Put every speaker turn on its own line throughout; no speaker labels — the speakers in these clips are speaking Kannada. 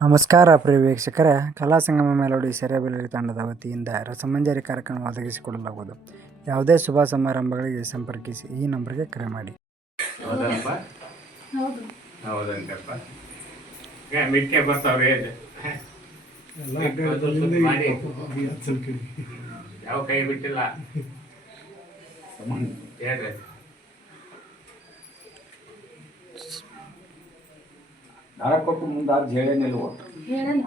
ನಮಸ್ಕಾರ ಪ್ರಿಯ ವೀಕ್ಷಕರೇ. ಕಲಾ ಸಂಗಮ ಮೆಲೋಡಿ ಸೆರೆಬೆಲರಿ ತಂಡದ ವತಿಯಿಂದ ರಸಮಂಜರಿ ಕಾರ್ಯಕ್ರಮ ಒದಗಿಸಿಕೊಡಲಾಗುವುದು. ಯಾವುದೇ ಶುಭ ಸಮಾರಂಭಗಳಿಗೆ ಸಂಪರ್ಕಿಸಿ ಈ ನಂಬರ್ಗೆ ಕರೆ ಮಾಡಿ.
ಹೌದಪ್ಪ
ಹೌದು.
ಹೌದಂತಪ್ಪ ಏ, ಮಿಕ್ಕೆ ಬರ್ತಾವ್ರೆ ಮಾಡಿ. ಯಾವ ಕೈ ಬಿಟ್ಟಿಲ್ಲ.
ಕೊಟ್ಟು ಮುಂದೆ ಅಜ್ಜ ಹೇಳೇ ನಿಲ್ವ
ಹೇಳಲ್ಲ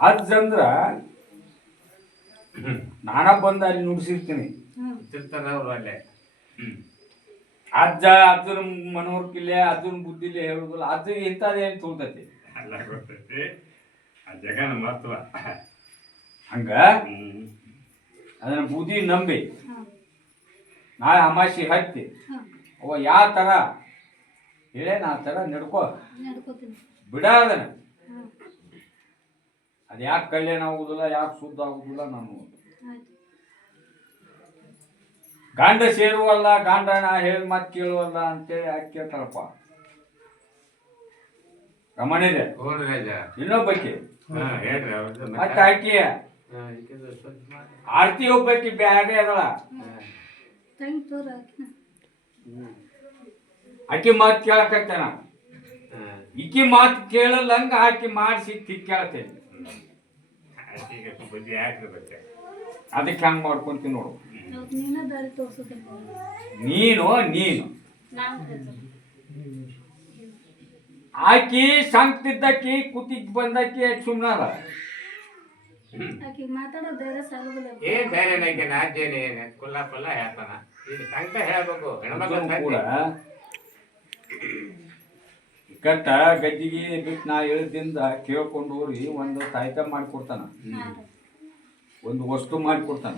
ಅಜ್ಜ ಅಂದ್ರ ನಾನ ಬಂದ ಅಲ್ಲಿ ನುಡಿಸಿರ್ತೀನಿ.
ಹ್ಮ್.
ತಿರ್ತಾರ ಅವ್ರು ಅಲ್ಲೇ. ಹ್ಮ್.
ಅಜ್ಜ ಅಜ್ಜನ ಮನೋರ್ಕಿಲ್ಲೆ ಅಜ್ಜನ ಬುದ್ಧಿಲೆ ಹೇಳುದಿಲ್ಲ ಅಜ್ಜ ಇಂಥದ್ದು ಏನು ತೋರ್ತೈತಿ.
ಅಲ್ಲ ಗೊತ್ತೈತಿ. ಆ ಜಗನ ಮಹತ್ವ.
ಹಂಗ? ಅದನ್ನ ಬುದ್ಧಿ ನಂಬಿ.
ಹ್ಮ್.
ನಾಳೆ ಅಮಾಸಿ ಹತ್ತಿ. ಅವ ಯಾವ ಥರ ಹೇಳೇನ ಆ ಥರ ನಡ್ಕೋ ಬಿಡ ಅದನ್ನ.
ಅದ್ಯಾಕ್
ಅದು ಯಾಕೆ ಕಲ್ಯಾಣ ಆಗುದಿಲ್ಲ ಯಾಕೆ ಶುದ್ಧ ಆಗುದಿಲ್ಲ ನಾನು. ಗಾಂಡ ಸೇರುವಲ್ಲ ಗಂಡ ಹೇಳಿ ಮಾತು ಕೇಳುವಲ್ಲ ಅಂತೇಳಿ ಯಾಕೆ ಕೇಳ್ತಾರಪ್ಪ? ರಮಣಿದೆ
ಇನ್ನೊಬ್ಬ ರಾಜ
ಇನ್ನೊಬ್ಬಕ್ಕೆ.
ಹಾ ಹೇಳ್ರಿ
ಮತ್ತೆ? ಆಕಿ
ಮಾಡಿ.
ಆರ್ತಿ ಒಬ್ಬಕ್ಕೆ ಬ್ಯಾರೆ
ತೋರ ಹಾಕಿನ
ಆಕಿ ಮಾತು ಕೇಳಕತ್ತೇನ. ಈಕಿ ಮಾತು ಕೇಳಲ್ಲಂಗ ಆಕಿ ಮಾಡಿಸಿ ತಿಕ್ಕೇಳ್ತೇನೆ ಅದಕ್ಕೆ ಹಂಗೆ ಮಾಡ್ಕೊಂತೀನಿ ನೋಡು
ನೀನ
ನೀನು. ಆಕಿ ಸಂಕ್ತಿದ್ದಕ್ಕಿ ಕುತ್ತಿಗೆ ಬಂದಕ್ಕಿ ಸುಮ್ಮನೆ ಅದ
ಆಕಿಗೆ ಮಾತಾಡೋ ಧೈರ್ಯ ಸಾಲೋದಿಲ್ಲ
ಏನ್ ಧೈರ್ಯ ನನಗೆ ನಾಚೇನೆ ಕುಲ್ಲ ಪಲ್ಲ ಹೇಳ್ತಾನ ಇದು ಸಂಕಟ ಹೇಳ್ಬೇಕು ಹೆಣ್ಮಕ್ಳ
ಕೂಡ. ಕಟ್ಟ ಗಜ್ಜಿಗೆ ಬಿಟ್ಟು ನಾ ಹೇಳಿದಿಂದ ಕೇಳ್ಕೊಂಡು ಹೋಗಿ ಒಂದು ತಾಯ್ತ ಮಾಡಿಕೊಡ್ತಾನ. ಒಂದು ವಸ್ತು ಮಾಡಿಕೊಡ್ತಾನ.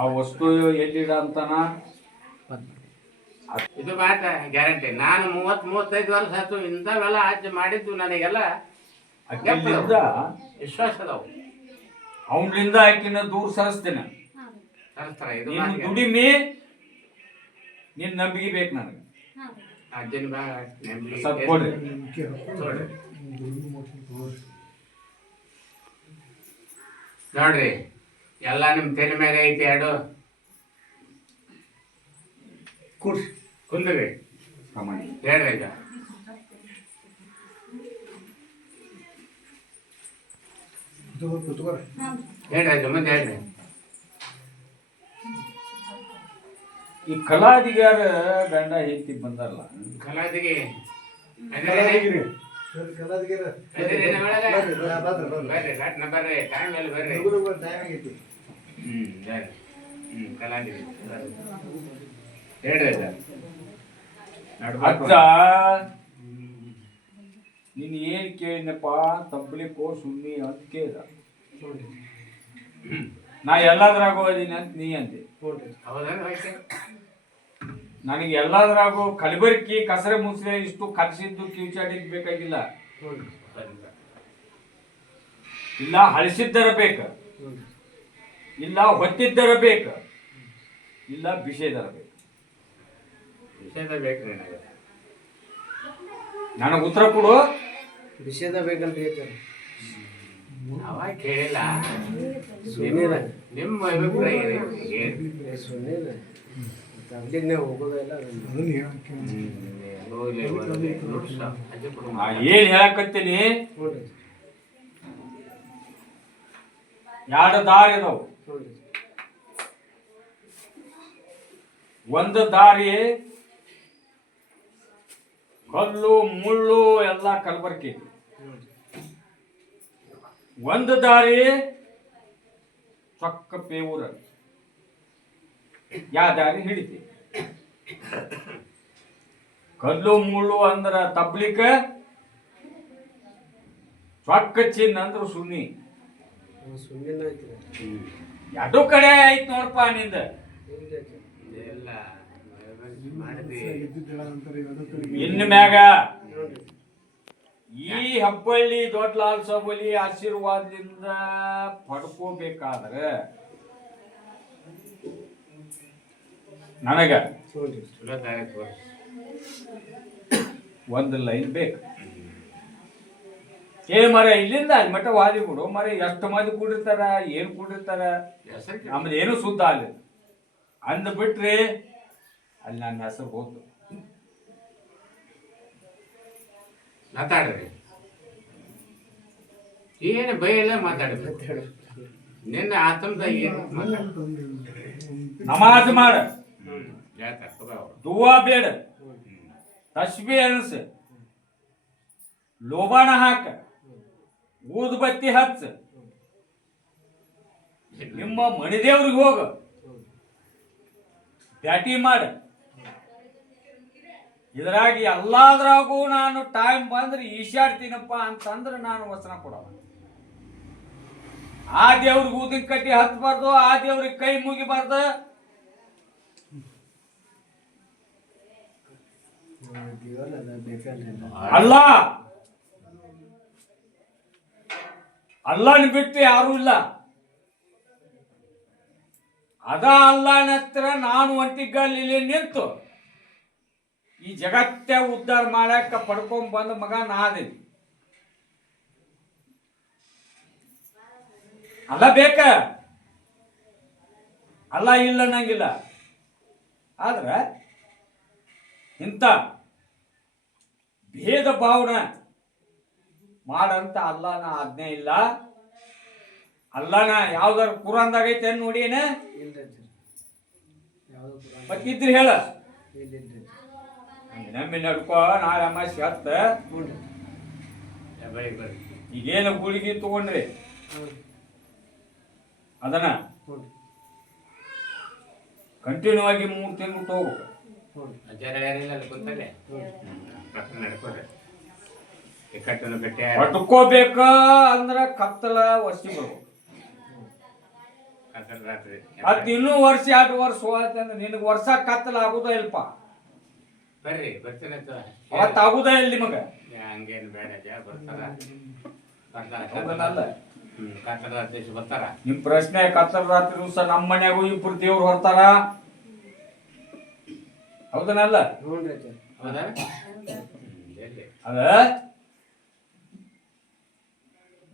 ಆ ವಸ್ತು ಎಲ್ಲಿಡ ಅಂತಾನ?
ಇದು ಮಾತ ಗ್ಯಾರಂಟಿ. ನಾನು ಮೂವತ್ ಮೂವತ್ತೈದು ವರ್ಷ ಆಯ್ತು ಇಂಥವೆಲ್ಲ ಆಚೆ ಮಾಡಿದ್ದು ನನಗೆಲ್ಲ ವಿಶ್ವಾಸ ಅದಾವ.
ಅವನಿಂದ ಆಕಿನ ದೂರ ಸರಿಸ್ತೇನೆ. ದುಡಿಮೆ ನಿನ್ನ ನಂಬಿಕೆ ಬೇಕು ನನಗೆ.
ಅಜ್ಜನ ಬ್ಯಾಗ ನೆಮ್ಮದಿ
ಸ್ವಲ್ಪ ಕೊಡ್ರಿ.
ನೋಡ್ರಿ. ನೋಡ್ರಿ ಎಲ್ಲ ನಿಮ್ ತೆನೆ ಮೇಲೆ ಐತಿ ಎರಡು. ಕುಂದ್ರಿ.
ಸಾಮಾನ್ಯ.
ಹೇಳ್ರಿ ಈಗ. ಹೇಳ್ರಿ ಅಜ್ಜ ಮುಂದೆ ಹೇಳ್ರಿ.
ಈ ಕಲಾದಿಗಾರ ಗಂಡ ಹೆಂಡತಿ ಬಂದಾರಲ್ಲ
ಕಲಾದಿಗೆ ಅಜ್ಜ.
ನೀನ್ ಏನ್ ಕೇಳಿನಪ್ಪ ತಪ್ಪಲಿಕ್ಕೋ ಸುಮ್ಮನೆ ಅಂತ ಕೇಳಿದ ನಾ ಎಲ್ಲಾದ್ರಾಗ ಹೋದಿನಿ ಅಂತ ನೀ
ವೈದ್ಯ?
ನನಗೆ ಎಲ್ಲಾದ್ರಾಗು ಕಲಬೆರಕಿ ಕಸರೆ ಮುಸ್ರೆ ಇಷ್ಟು ಕಲಸಿದ್ದು ಕಿವಿಚಾಡಿಕ್ ಬೇಕಾಗಿಲ್ಲ. ಇಲ್ಲ ಹಳಸಿದ್ದರ ಬೇಕ. ಇಲ್ಲ ಹೊತ್ತಿದ್ದರ ಬೇಕ. ಇಲ್ಲ ಬಿಷೇದರ ಬೇಕು.
ಬಿಷೇದ ಬೇಕು ನಿನಗೆ.
ನನಗೆ ಉತ್ತರ ಕೊಡು.
ವಿಷಯದ ಬೇಕಲ್ರಿ
ಅವಾಗ ಕೇಳಿಲ್ಲ. ನಿಮ್ಮ ಅಭಿಪ್ರಾಯ ಏನು? ಏನು?
ಹೋಗೋದಿಲ್ಲ
ಹೇಳಕತ್ತೀನಿ ಎರಡು ದಾರಿ ಅದಾವು? ಒಂದು ದಾರಿ ಕಲ್ಲು ಮುಳ್ಳು ಎಲ್ಲ ಕಲಬರ್ಕಿ. ಒಂದು ದಾರಿ ಚೊಕ್ಕ ಪೇವೂರ. ಯಾ ದಾರಿ ಹಿಡಿತಿ. ಕಲ್ಲು ಮುಳ್ಳು ಅಂದ್ರ ತಬ್ಲಿಕ ಚೊಕ್ಕ ಚಿನ್ನ ಅಂದ್ರ ಸುನ್ನಿ. ಎರಡು ಕಡೆ ಐತ್ ನೋಡಪ್ಪ ನಿಂದ. ಇನ್ನು ಮ್ಯಾಗ ಈ ಹಬ್ಬಳ್ಳಿ ದೊಡ್ಡ ಲಾಲ್ ಸಬಲಿ ಆಶೀರ್ವಾದದಿಂದ ಪಡ್ಕೋಬೇಕಾದ್ರೆ ನನಗ? ಒಂದು ಲೈನ್ ಬೇಕು. ಏ ಮರ ಇಲ್ಲಿಂದ ಅಲ್ಲಿ ಮಟ್ಟ ವಾದಿ ಬಿಡು ಮರ ಎಷ್ಟು ಮಂದಿ ಕೂಡಿರ್ತಾರ ಏನು ಕೂಡಿರ್ತಾರ? ನಮ್ದು ಏನು ಸುದ್ದ ಅಲ್ಲಿ ಅಂದ್ ಬಿಟ್ರಿ ಅಲ್ಲಿ ನನ್ನ ಹೆಸರು ಹೋತು.
ಮಾತಾಡ್ರಿ. ಏನು ಭಯ ಇಲ್ಲ ಮಾತಾಡ್ರಿ ನಿನ್ನ ಆತಂಕ ಏನು
ನಮಾಜ್ ಮಾಡ. ದುವಾ ಬೇಡ. ತಸ್ಬಿ ಅನಸ. ಲೋಬಾಣ ಹಾಕ. ಊದುಬತ್ತಿ ಹಚ್ಚ. ನಿಮ್ಮ ಮಣಿದೇವ್ರಿಗೆ ಹೋಗ. ಬ್ಯಾಟಿ ಮಾಡ. ಇದ್ರಾಗಿ ಎಲ್ಲಾದ್ರಾಗೂ ನಾನು ಟೈಮ್ ಬಂದ್ರೆ ಈಶಾಡ್ತೀನಪ್ಪ ಅಂತಂದ್ರೆ ನಾನು ವಚನ ಕೊಡವ ಆ ದೇವ್ರಿಗೆ ಊದಿನ ಕಟ್ಟಿ ಹತ್ಬಾರ್ದು, ಆ ದೇವ್ರಿಗೆ ಕೈ ಮುಗಿಬಾರ್ದು. ಅಲ್ಲ. ಅಲ್ಲನ ಬಿಟ್ಟು ಯಾರು ಇಲ್ಲ. ಅದ ಅಲ್ಲನ ಹತ್ರ ನಾನು ಒಂಟಿಗಳಲ್ಲಿ ನಿಂತು ಈ ಜಗತ್ತೇ ಉದ್ಧಾರ ಮಾಡಕ್ಕ ಪಡ್ಕೊಂಡ್ ಬಂದ ಮಗ ನಾದಿ ಅಲ್ಲ ಬೇಕ? ಅಲ್ಲ ಇಲ್ಲ ಅನ್ನಂಗಿಲ್ಲ. ಆದ್ರೆ ಇಂಥ ಭೇದ ಭಾವನ. ಮಾಡಂತ ಅಲ್ಲನ ಆಜ್ಞೆ ಇಲ್ಲ. ಅಲ್ಲನ ಯಾವ್ದಾರು ಕುರಾನ್ದಾಗ ಐತೆ ನೋಡಿ ಏನ?
ಪುರಾಣ
ಮತ್ತಿದ್ರಿ ಹೇಳ. ನಂಬಿ ನಡ್ಕೋ ನಾಳೆ ಅಮಾಸಿ ಹತ್ತ. ಈಗೇನು ಗುಳಿಗೆ ತಗೊಂಡ್ರಿ? ಅದನ್ನ ಕಂಟಿನ್ಯೂ ಆಗಿ ಮೂರು ತಿಂಗಳು ತಗೋಬೇಕು. ಪಟ್ಕೋಬೇಕ ಅಂದ್ರ ಕತ್ತಲ ವರ್ಷಿ ಬರ್ಬೇಕು
ಕತ್ತಲ ರಾತ್ರಿ.
ಅದ್ ಇನ್ನೂ ವರ್ಷ ಎರಡು ವರ್ಷ ಹೋಗತ್ತಂದ್ರೆ ನಿನಗೆ ವರ್ಷ ಕತ್ತಲ ಆಗುದ ಇಲ್ಪ
ಬರ್ರಿ ಬರ್ತೇನೆ
ಅವತ್ತು ಆಗುದ ಇಲ್ಲ ನಿಮಗ?
ಹಂಗೇನು ಬೇಡ ಬರ್ತಾರ. ಬರ್ತಾರ ಬರ್ತಾರ.
ನಿಮ್ ಪ್ರಶ್ನೆ ಕತ್ತಲ ರಾತ್ರಿ ದಿವಸ ನಮ್ಮ ಮನ್ಯಾಗೂ ಇಬ್ರು ದೇವ್ರು ಹೊರ್ತಾರ ಹೌದನಲ್ಲ?
ಎಲ್ಲಿ
ಅದ?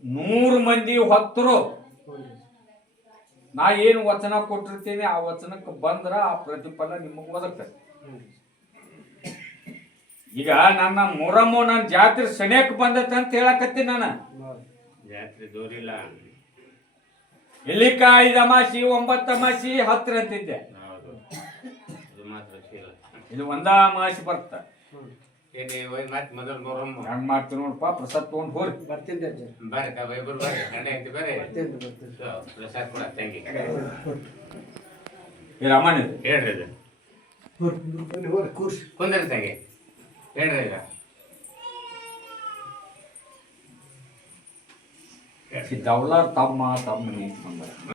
ನೂರು ಮಂದಿ ಹೊತ್ತರು ನಾ ಏನು ವಚನ ಕೊಟ್ಟಿರ್ತೀನಿ ಆ ವಚನಕ್ಕೆ ಬಂದ್ರ ಆ ಪ್ರತಿಫಲ ನಿಮಗ್ ಒದಗ್ತದೆ. ಈಗ ನನ್ನ ಮೊರಮ್ಮು ನನ್ನ ಜಾತ್ರೆ ಸನಿಯಕ್ ಬಂದೈತೆ ಅಂತ ಹೇಳಕತ್ತೀನಿ ನಾನು.
ಜಾತ್ರೆ ದೂರಿಲ್ಲ.
ಇಲ್ಲಿಕ ಐದು ಅಮಾಸಿ ಒಂಬತ್ತು ಅಮಾಸಿ ಹತ್ರ ಅಂತಿದ್ದೆ. ಇದು ಒಂದ ಮಾಸಿ ಬರ್ತ.
ಏನೇ ಹೋಗಿ ಮತ್ತೆ ಮೊದಲು ಮೊರಮ್ಮ.
ಹೆಂಗ್ ಮಾಡ್ತೀನಿ ನೋಡಪ್ಪ ಪ್ರಸಾದ್ ತಗೊಂಡ್ ಹೋರಿ.
ಬರ್ತೀನಿ ರೀ ಅಜ್ಜಿ
ಬರ್ರಿ ತಾ ಇಬ್ಬರು ಬರ್ರಿ ಗಂಡ ಐತಿ ಬರ್ರಿ
ಬರ್ತೀನಿ ರೀ ಬರ್ತೀನಿ.
ಪ್ರಸಾದ್ ಕೊಡ ತಂಗಿ
ಈ ರಾಮಾಯಣ ಇದು.
ಹೇಳ್ರಿ ಇದು.
ಕೂರ್ಸಿ.
ಕುಂದ್ರಿ ತಂಗಿ. ಹೇಳ್ರಿ ಈಗ.
ತಮ್ಮ ತಮ್ಮ ನೀತ್